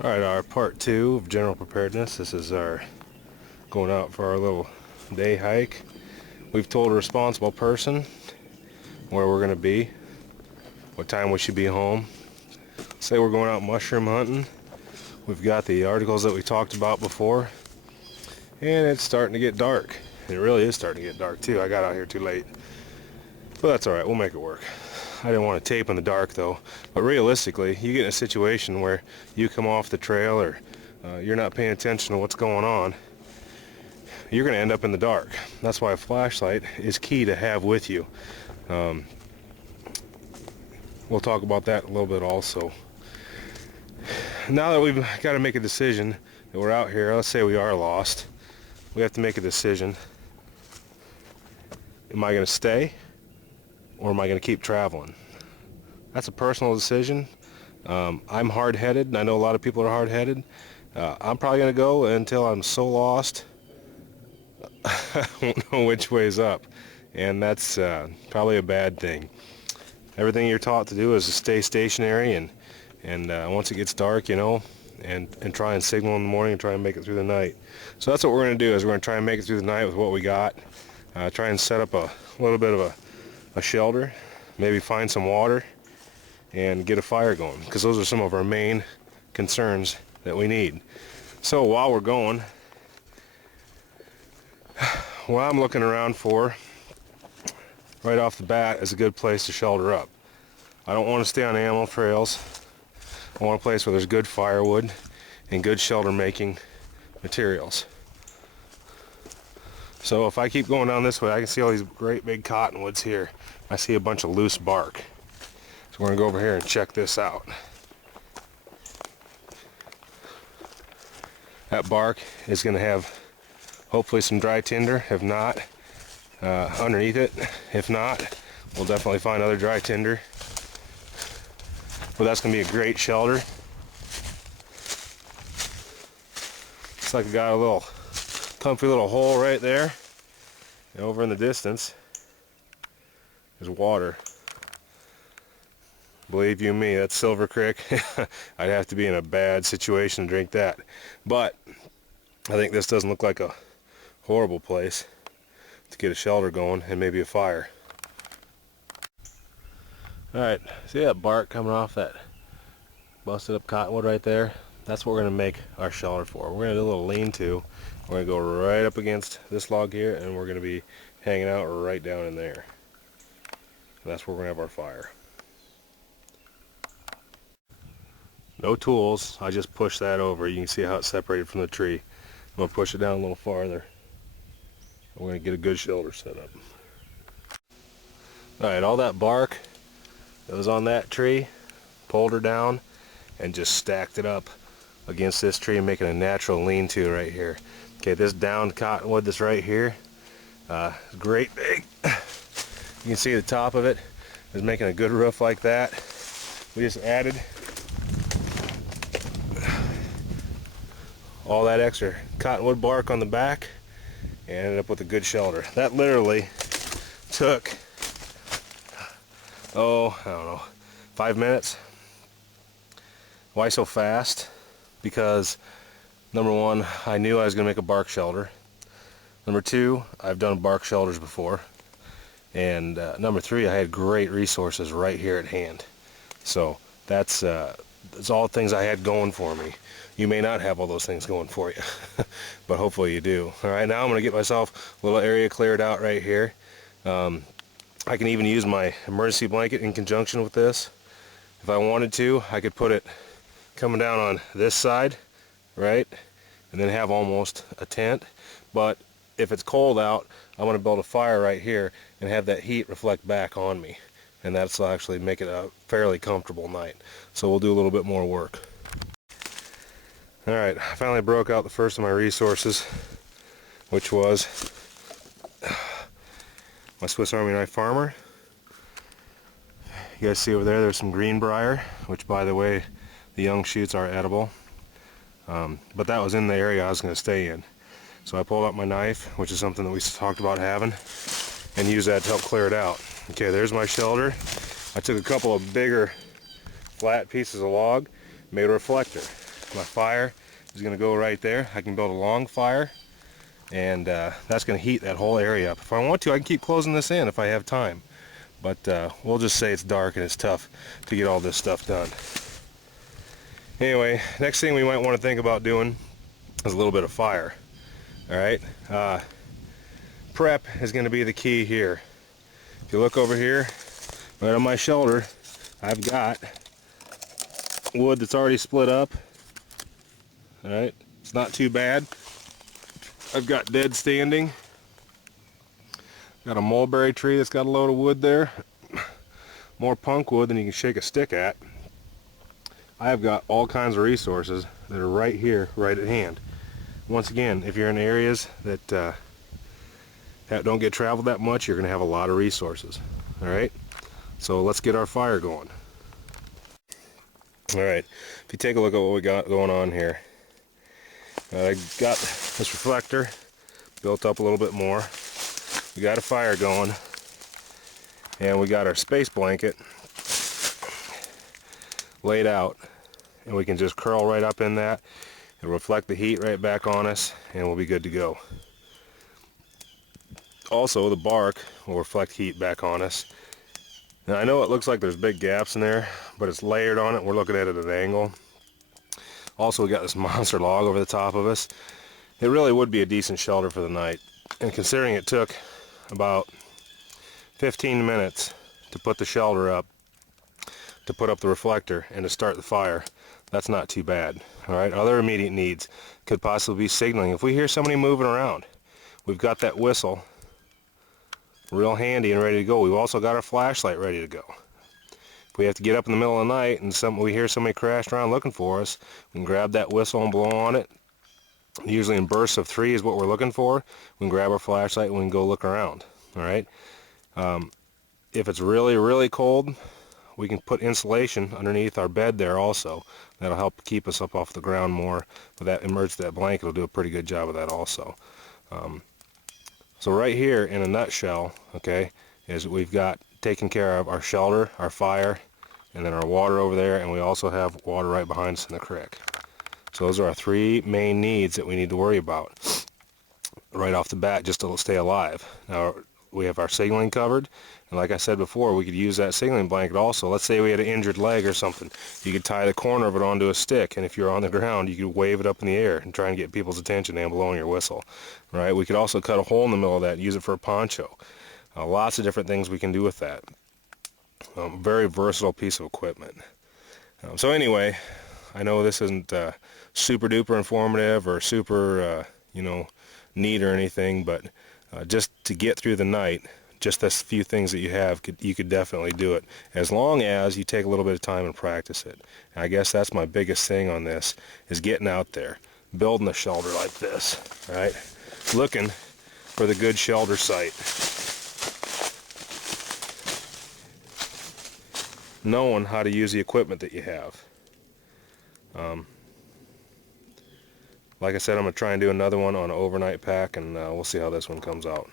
Alright, our part 2 of general preparedness. This is our going out for our little day hike. We've told a responsible person where we're going to be, what time we should be home. Say we're going out mushroom hunting. We've got the articles that we talked about before, and it's starting to get dark. It really is starting to get dark too. I got out here too late, but that's alright, we'll make it work. I didn't want to tape in the dark though, but realistically, you get in a situation where you come off the trail or you're not paying attention to what's going on, you're going to end up in the dark. That's why a flashlight is key to have with you. We'll talk about that a little bit also. Now that we've got to make a decision that we're out here, let's say we are lost, we have to make a decision. Am I going to stay? Or am I going to keep traveling? That's a personal decision. I'm hard-headed, and I know a lot of people are hard-headed. I'm probably going to go until I'm so lost I won't know which way's up, and that's probably a bad thing. Everything you're taught to do is to stay stationary, and once it gets dark, you know, and try and signal in the morning and try and make it through the night. So that's what we're going to do, is we're going to try and make it through the night with what we got. Try and set up a little bit of a shelter, maybe find some water, and get a fire going, because those are some of our main concerns that we need. So while we're going, what I'm looking around for right off the bat is a good place to shelter up. I don't want to stay on animal trails. I want a place where there's good firewood and good shelter making materials. So if I keep going down this way, I can see all these great big cottonwoods here. I see a bunch of loose bark. So we're going to go over here and check this out. That bark is going to have hopefully some dry tinder. If not, underneath it. If not, we'll definitely find other dry tinder. But that's going to be a great shelter. Looks like I got a little comfy little hole right there, and over in the distance there's water. Believe you me, that's Silver Creek. I'd have to be in a bad situation to drink that, but I think this doesn't look like a horrible place to get a shelter going and maybe a fire. Alright, see that bark coming off that busted up cottonwood right there? That's what we're going to make our shelter for. We're going to do a little lean-to. We're going to go right up against this log here, and we're going to be hanging out right down in there. And that's where we're going to have our fire. No tools. I just push that over. You can see how it's separated from the tree. I'm going to push it down a little farther. We're going to get a good shelter set up. Alright, all that bark that was on that tree, pulled her down and just stacked it up against this tree, making a natural lean-to right here. Okay, this downed cottonwood that's right here, great big. You can see the top of it is making a good roof like that. We just added all that extra cottonwood bark on the back and ended up with a good shelter. That literally took, oh, I don't know, 5 minutes. Why so fast? Because number one, I knew I was going to make a bark shelter. Number two, I've done bark shelters before. And number three, I had great resources right here at hand. So that's all things I had going for me. You may not have all those things going for you, but hopefully you do. All right, now I'm going to get myself a little area cleared out right here. I can even use my emergency blanket in conjunction with this. If I wanted to, I could put it coming down on this side, right, and then have almost a tent. But if it's cold out, I want to build a fire right here and have that heat reflect back on me, and that's actually make it a fairly comfortable night. So we'll do a little bit more work. Alright, I finally broke out the first of my resources, which was my Swiss Army knife farmer. You guys see over there, there's some greenbrier, which by the way, the young shoots are edible. But that was in the area I was going to stay in. So I pulled out my knife, which is something that we talked about having, and used that to help clear it out. Okay, there's my shelter. I took a couple of bigger flat pieces of log, made a reflector. My fire is going to go right there. I can build a long fire, and that's going to heat that whole area up. If I want to, I can keep closing this in if I have time. But we'll just say it's dark and it's tough to get all this stuff done. Anyway, next thing we might want to think about doing is a little bit of fire. Alright, prep is going to be the key here. If you look over here, right on my shoulder, I've got wood that's already split up. Alright, it's not too bad. I've got dead standing. Got a mulberry tree that's got a load of wood there. More punk wood than you can shake a stick at. I've got all kinds of resources that are right here, right at hand. Once again, if you're in areas that don't get traveled that much, you're going to have a lot of resources. Alright, so let's get our fire going. Alright, if you take a look at what we got going on here, I got this reflector built up a little bit more. We got a fire going, and we got our space blanket laid out, and we can just curl right up in that. It'll reflect the heat right back on us, and we'll be good to go. Also, the bark will reflect heat back on us. Now, I know it looks like there's big gaps in there, but it's layered on it. We're looking at it at an angle. Also, we got this monster log over the top of us. It really would be a decent shelter for the night. And considering it took about 15 minutes to put the shelter up, to put up the reflector, and to start the fire, that's not too bad. Alright, other immediate needs could possibly be signaling. If we hear somebody moving around, we've got that whistle real handy and ready to go. We've also got our flashlight ready to go. If we have to get up in the middle of the night and we hear somebody crashed around looking for us, we can grab that whistle and blow on it. Usually in bursts of 3 is what we're looking for. We can grab our flashlight and we can go look around. Alright, if it's really, really cold, we can put insulation underneath our bed there also. That'll help keep us up off the ground more. With that emergency, that blanket will do a pretty good job of that also. So right here, in a nutshell, okay, is we've got taken care of our shelter, our fire, and then our water over there, and we also have water right behind us in the creek. So those are our 3 main needs that we need to worry about right off the bat just to stay alive. Now, we have our signaling covered, and like I said before, we could use that signaling blanket also. Let's say we had an injured leg or something. You could tie the corner of it onto a stick, and if you're on the ground, you could wave it up in the air and try and get people's attention and blowing your whistle. Right? We could also cut a hole in the middle of that and use it for a poncho. Lots of different things we can do with that. Very versatile piece of equipment. So anyway, I know this isn't super duper informative or super, neat or anything, but just to get through the night, just this few things that you have, you could definitely do it, as long as you take a little bit of time and practice it. And I guess that's my biggest thing on this, is getting out there, building a shelter like this, right? Looking for the good shelter site. Knowing how to use the equipment that you have. Like I said, I'm going to try and do another one on an overnight pack, and we'll see how this one comes out.